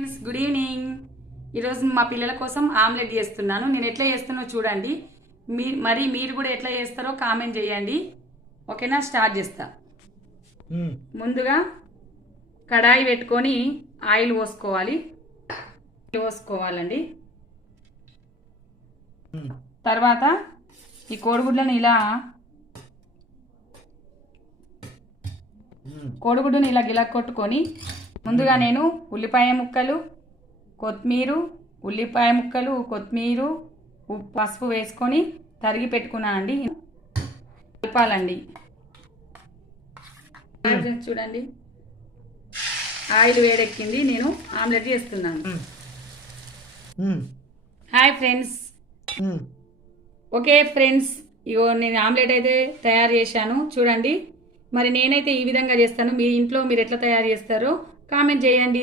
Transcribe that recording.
Friends, good evening. ఈరోజు మా పిల్లల కోసం ఆమ్లెట్ చేస్తున్నాను. నేను ఎట్లా చేస్తున్నో చూడండి. మీరు కూడా ఎట్లా చేస్తారో కామెంట్ చేయండి. ఓకేనా? స్టార్ట్ చేస్తా. ముందుగా కడాయి పెట్టుకొని ఆయిల్ పోసుకోవాలండి. తర్వాత ఈ కోడిగుడ్లను ఇలా గిలా కొట్టుకొని ముందుగా నేను ఉల్లిపాయ ముక్కలు, కొత్తిమీర, పసుపు వేసుకొని తరిగి పెట్టుకున్నానండి. కలపాలండి. చూడండి, ఆయిల్ వేడెక్కింది. నేను ఆమ్లెట్ చేస్తున్నాను. Hi friends. ఓకే ఫ్రెండ్స్, ఇగో నేను ఆమ్లెట్ అయితే తయారు చేశాను. చూడండి, మరి నేనైతే ఈ విధంగా చేస్తాను. మీ ఇంట్లో మీరు ఎట్లా తయారు చేస్తారో కామెంట్ చేయండి.